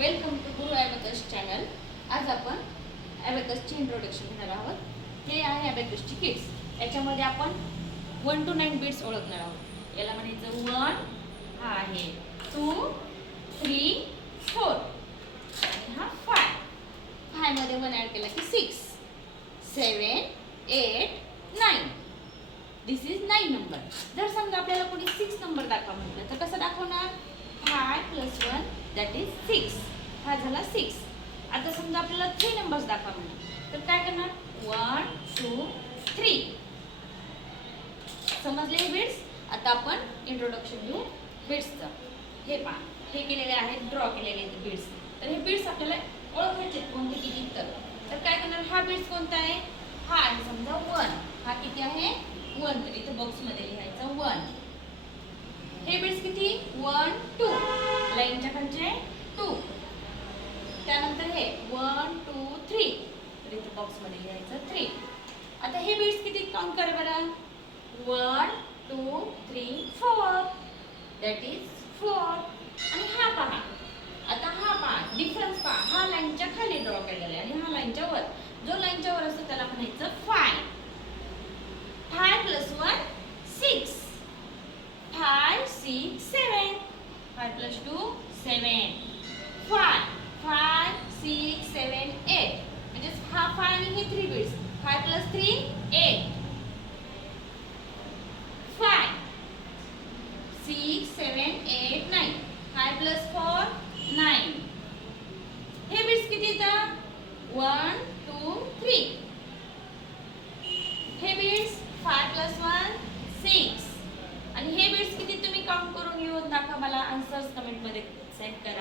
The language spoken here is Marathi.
Welcome to Guru abacus channel. आज आपण ॲबॅकसचे इंट्रोडक्शन घेणार आहोत. हे आहे ॲबॅकसची किट्स. याच्यामध्ये आपण 1 to 9 बिट्स ओळखणार आहोत. याला म्हणायचं 1 हा आहे, 2 3 4 आणि हा 5. 5 मध्ये 1 ॲड केला की 6 7 8 9. दिस इज 9 नंबर. जर समजा आपल्याला कोणी 6 नंबर दाखवा म्हटलं तर कसं दाखवणार? 5 + 1 दॅट इज 6. हा झाला 6. आता समजा आपल्याला 3 नंबर्स दाखवा म्हटलं तर काय करणार? 1 2 3. समजले हे बिट्स? आता आपण इंट्रोडक्शन घेऊ बिट्सचं. हे पहा, हे केलेले आहेत, ड्रॉ केलेले आहेत बिट्स. तर हे बिट्स आपल्याला ओळखायचे कोणते किती. तर काय करणार? हा बिट्स कोणता आहे? हा आहे समजा 1. हा किती आहे? 1. तर इथे बॉक्समध्ये लिहायचं 1. हे बिट्स किती? 1 2. लाईनच्या खालचे 2. त्यानंतर हे 1 2 3. तर इथे बॉक्समध्ये लिहायचं 3. आता हे बिट्स किती काउंट करा बरं. 1 2 3 4. That is 4. आणि हा पहा, आता हा पहा, डिफरन्स पहा. हा लाईनच्या खाली ड्रॉ केलेला आहे आणि हा लाईनच्या वर. जो लाईनच्या वर असतो त्याला म्हणायचं 5. 5 + 1 6. 5 6 7. 5 + 2 7. 5 5 6 7 8. म्हणजे हा 5 आणि हे 3 बिट्स. 5 + 3 8. 5 6 7 8 9. 5 + 4 9. हे बिट्स किती येतात? 1 2 3. हे बिट्स 5 + 1 6. आणि हे बिट्स किती तुम्ही काउंट करून घेऊन दाखवा मला. आन्सर्स कमेंट मध्ये सेंड करा.